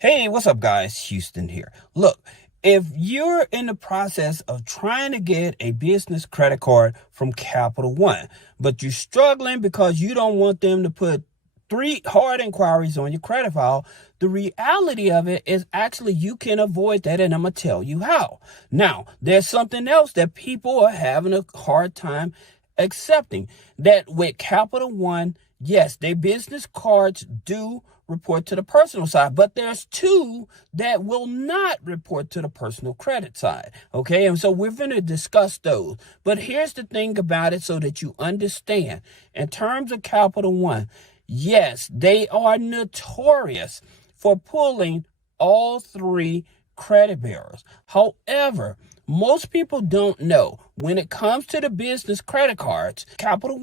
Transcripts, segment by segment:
Hey, what's up, guys? Houston here. Look, if you're in the process of trying to get a business credit card from Capital One, but you're struggling because you don't want them to put three hard inquiries on your credit file, the reality of it is actually you can avoid that, and I'm going to tell you how. Now, there's something else that people are having a hard time accepting, that with Capital One, yes, their business cards do report to the personal side, but there's two that will not report to the personal credit side. Okay, and so we're going to discuss those. But here's the thing about it so that you understand. In terms of Capital One, yes, they are notorious for pulling all three credit bureaus. However, most people don't know when it comes to the business credit cards, Capital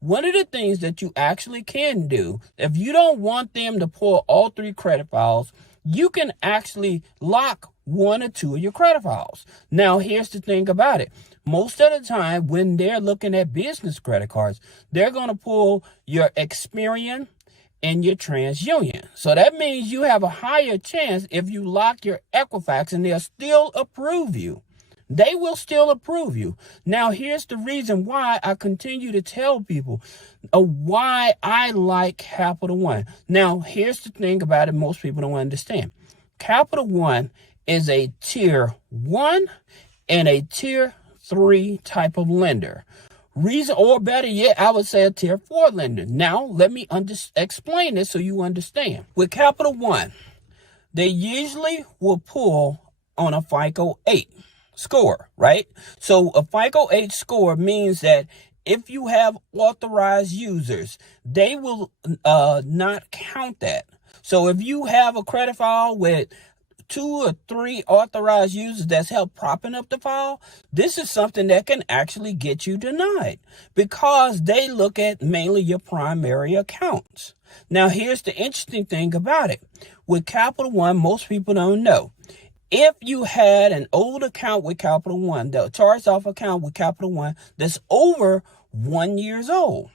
one of the things that you actually can do, if you don't want them to pull all three credit files, you can actually lock one or two of your credit files. Now, here's the thing about it. Most of the time, when they're looking at business credit cards, they're going to pull your Experian and your TransUnion. So that means you have a higher chance if you lock your Equifax and they'll still approve you. They will still approve you. Now, here's the reason why I continue to tell people why I like Capital One. Now, here's the thing about it most people don't understand. Capital One is a tier 1 and a tier 3 type of lender. Reason, or better yet, I would say a tier 4 lender. Now, let me explain this so you understand. With Capital One, they usually will pull on a FICO 8 score, right? So a FICO 8 score means that if you have authorized users, they will not count that. So if you have a credit file with 2 or 3 authorized users that's helped propping up the file, this is something that can actually get you denied because they look at mainly your primary accounts. Now, here's the interesting thing about it. With Capital One, most people don't know. If you had an old account with Capital One, the charged-off account with Capital One that's over 1 year old,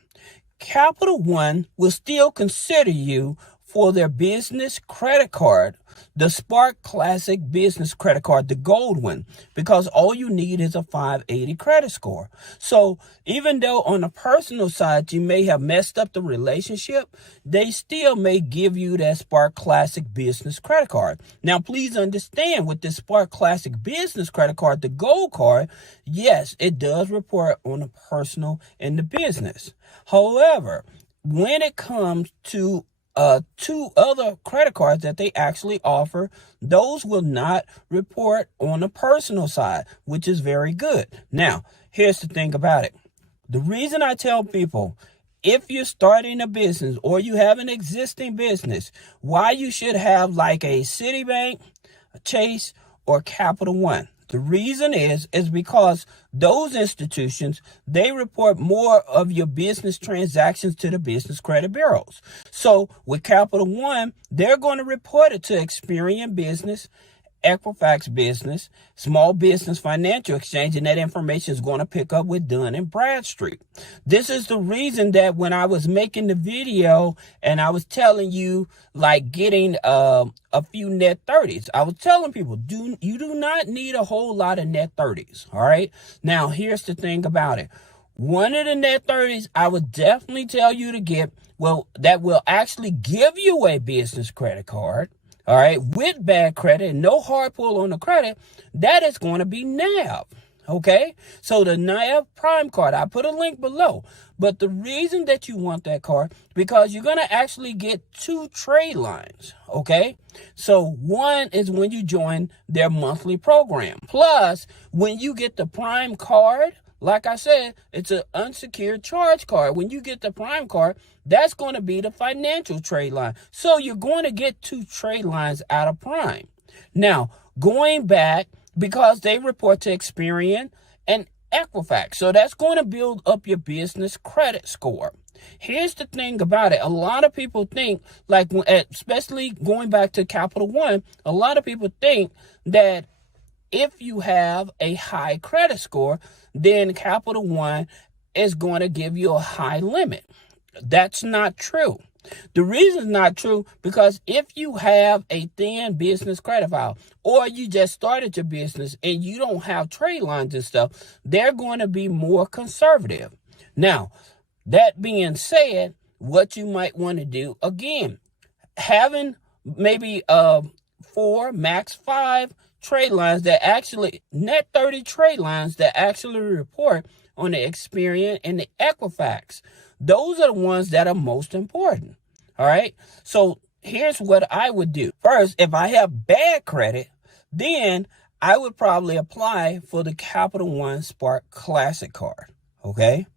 Capital One will still consider you for their business credit card, the Spark Classic Business Credit Card, the gold one, because all you need is a 580 credit score. So even though on the personal side you may have messed up the relationship, they still may give you that Spark Classic Business Credit Card. Now, please understand, with the Spark Classic Business Credit Card, the gold card, yes, it does report on the personal and the business. However, when it comes to 2 other credit cards that they actually offer, those will not report on the personal side, which is very good. Now, here's the thing about it. The reason I tell people, if you're starting a business or you have an existing business, why you should have like a Citibank, a Chase, or Capital One. The reason is because those institutions, they report more of your business transactions to the business credit bureaus. So with Capital One, they're going to report it to Experian Business, Equifax Business, Small Business Financial Exchange, and that information is going to pick up with Dun and Bradstreet. This is the reason that when I was making the video and I was telling you like getting a few net 30s, I was telling people, you do not need a whole lot of net 30s. All right. Now, here's the thing about it. One of the net 30s I would definitely tell you to get, well, that will actually give you a business credit card. All right, with bad credit and no hard pull on the credit, that is going to be NAV. Okay, so the NAV Prime card, I put a link below. But the reason that you want that card, because you're going to actually get 2 trade lines. Okay, so one is when you join their monthly program. Plus, when you get the Prime card, like I said, it's an unsecured charge card. When you get the Prime card, that's going to be the financial trade line. So you're going to get 2 trade lines out of Prime. Now, going back, because they report to Experian and Equifax. So that's going to build up your business credit score. Here's the thing about it. A lot of people think, like, especially going back to Capital One, a lot of people think that if you have a high credit score, then Capital One is going to give you a high limit. That's not true. The reason it's not true because if you have a thin business credit file or you just started your business and you don't have trade lines and stuff, they're going to be more conservative. Now, that being said, what you might want to do, again, having maybe 4, max 5 trade lines that actually, net 30 trade lines that actually report on the Experian and the Equifax. Those are the ones that are most important. All right. So here's what I would do. First, if I have bad credit, then I would probably apply for the Capital One Spark Classic card. Okay.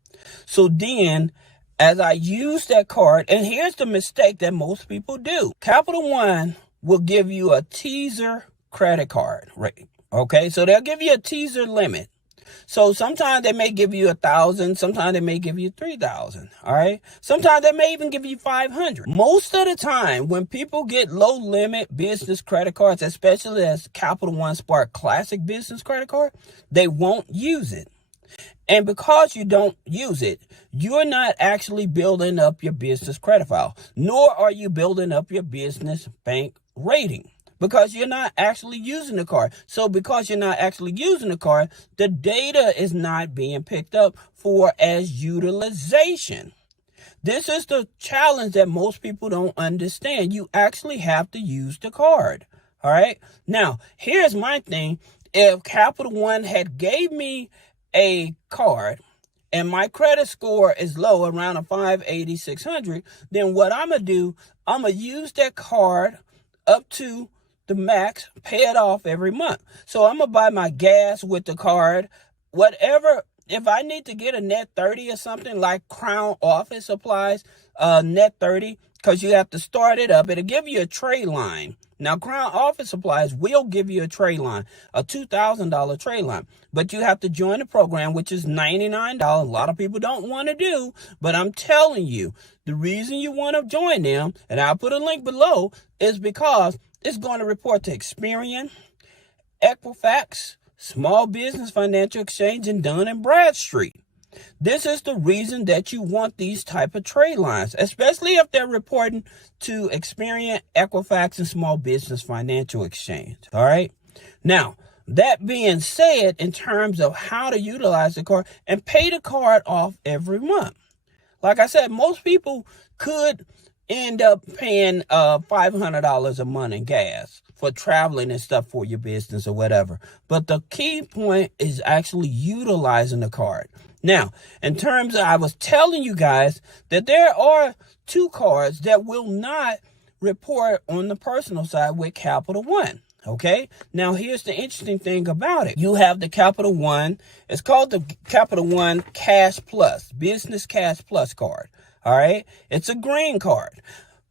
So then as I use that card, and here's the mistake that most people do. Capital One will give you a teaser credit card rate. Okay. So they'll give you a teaser limit. So sometimes they may give you 1,000. Sometimes they may give you 3,000. All right. Sometimes they may even give you 500. Most of the time when people get low limit business credit cards, especially as Capital One Spark Classic business credit card, they won't use it. And because you don't use it, you're not actually building up your business credit file, nor are you building up your business bank rating. Because you're not actually using the card. So because you're not actually using the card, the data is not being picked up for as utilization. This is the challenge that most people don't understand. You actually have to use the card. All right. Now, here's my thing. If Capital One had gave me a card and my credit score is low, around a 580, 600, then what I'm going to do, I'm going to use that card up to the max, pay it off every month. So I'm going to buy my gas with the card, whatever. If I need to get a net 30 or something like Crown Office Supplies, net 30, because you have to start it up. It'll give you a trade line. Now, Crown Office Supplies will give you a trade line, a $2,000 trade line. But you have to join the program, which is $99. A lot of people don't want to do. But I'm telling you, the reason you want to join them, and I'll put a link below, is because it's going to report to Experian, Equifax, Small Business Financial Exchange, and Dun & Bradstreet. This is the reason that you want these type of trade lines, especially if they're reporting to Experian, Equifax, and Small Business Financial Exchange. All right. Now, that being said, in terms of how to utilize the card and pay the card off every month. Like I said, most people could end up paying $500 a month in gas for traveling and stuff for your business or whatever. But the key point is actually utilizing the card. Now, in terms of, I was telling you guys that there are 2 cards that will not report on the personal side with Capital One. Okay. Now, here's the interesting thing about it. You have the Capital One. It's called the Capital One Cash Plus, Business Cash Plus card. All right. It's a green card.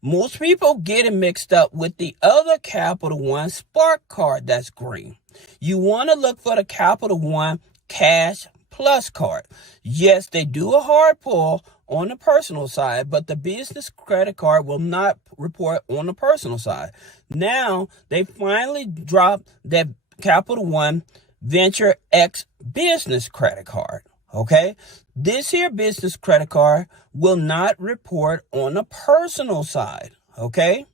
Most people get it mixed up with the other Capital One Spark card that's green. You want to look for the Capital One Cash Plus card. Yes, they do a hard pull on the personal side, but the business credit card will not report on the personal side. Now, they finally dropped that Capital One Venture X business credit card. Okay, this here business credit card will not report on the personal side. Okay,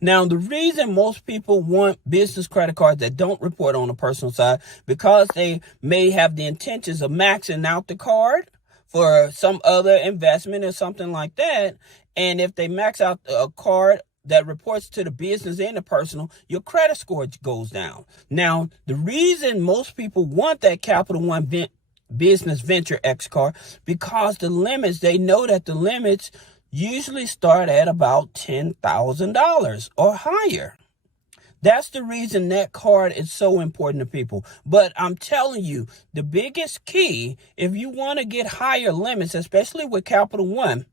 now the reason most people want business credit cards that don't report on the personal side, because they may have the intentions of maxing out the card for some other investment or something like that. And if they max out a card that reports to the business and the personal, your credit score goes down. Now, the reason most people want that Capital One Business Venture X card, because the limits, they know that the limits usually start at about $10,000 or higher. That's the reason that card is so important to people. But I'm telling you, the biggest key, if you want to get higher limits, especially with Capital One,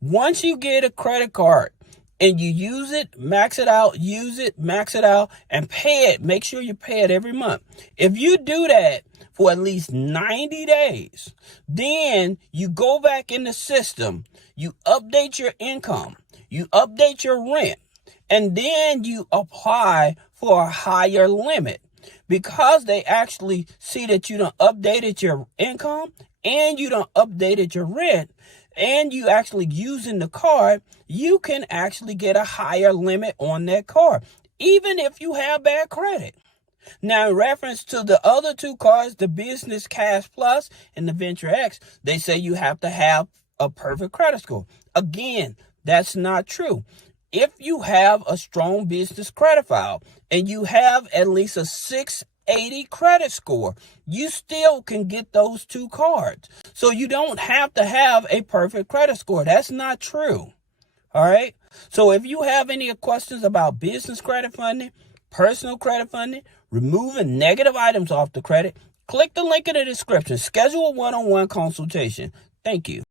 once you get a credit card and you use it, max it out, use it, max it out, and pay it, make sure you pay it every month. If you do that for at least 90 days, then you go back in the system, you update your income, you update your rent, and then you apply for a higher limit. Because they actually see that you done updated your income and you done updated your rent, and you actually using the card, you can actually get a higher limit on that card, even if you have bad credit. Now, in reference to the other two cards, the Business Cash Plus and the Venture X, they say you have to have a perfect credit score. Again, that's not true. If you have a strong business credit file and you have at least a 680 credit score, you still can get those two cards. So you don't have to have a perfect credit score. That's not true. All right. So if you have any questions about business credit funding, personal credit funding, removing negative items off the credit, click the link in the description. Schedule a one-on-one consultation. Thank you.